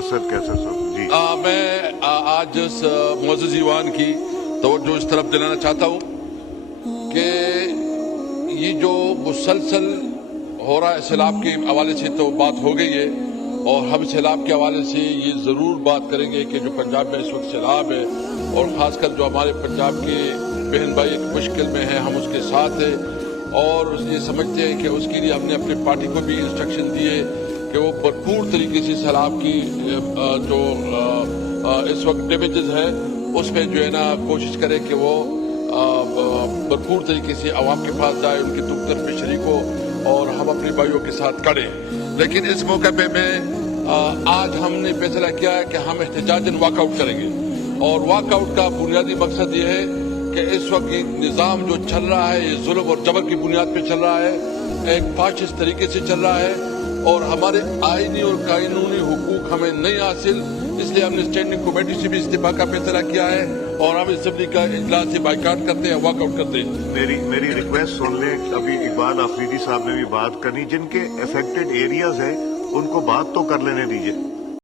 اسد کیسر صاحب جی میں آج اس معزز ایوان کی توجہ اس طرف دلانا چاہتا ہوں کہ یہ جو مسلسل ہو رہا ہے سیلاب کے حوالے سے تو بات ہو گئی ہے، اور ہم سیلاب کے حوالے سے یہ ضرور بات کریں گے کہ جو پنجاب میں اس وقت سیلاب ہے، اور خاص کر جو ہمارے پنجاب کے بہن بھائی ایک مشکل میں ہیں، ہم اس کے ساتھ ہیں، اور یہ سمجھتے ہیں کہ اس کے لیے ہم نے اپنی پارٹی کو بھی انسٹرکشن دیے کہ وہ بھرپور طریقے سے سیلاب کی جو اس وقت ڈیمیجز ہے اس پہ جو ہے نا کوشش کرے کہ وہ بھرپور طریقے سے عوام کے پاس جائے، ان کی دکھ درد میں شریک ہو، اور ہم اپنے بھائیوں کے ساتھ کھڑے ہیں۔ لیکن اس موقع پہ میں آج ہم نے فیصلہ کیا ہے کہ ہم احتجاجاً واک آؤٹ کریں گے، اور واک آؤٹ کا بنیادی مقصد یہ ہے کہ اس وقت یہ نظام جو چل رہا ہے یہ ظلم اور جبر کی بنیاد پہ چل رہا ہے، ایک فاشسٹ طریقے سے چل رہا ہے، اور ہمارے آئینی اور قانونی حقوق ہمیں نہیں حاصل، اس لیے ہم نے اسٹینڈنگ کمیٹی سے بھی استعفا کا فیصلہ کیا ہے، اور ہم اسمبلی کا اجلاس سے بائیکاٹ کرتے ہیں، واک آؤٹ کرتے ہیں۔ میری ریکویسٹ سن لیں، ابھی اقبال آفریدی صاحب نے بھی بات کرنی، جن کے افیکٹڈ ایریاز ہیں ان کو بات تو کر لینے دیجیے۔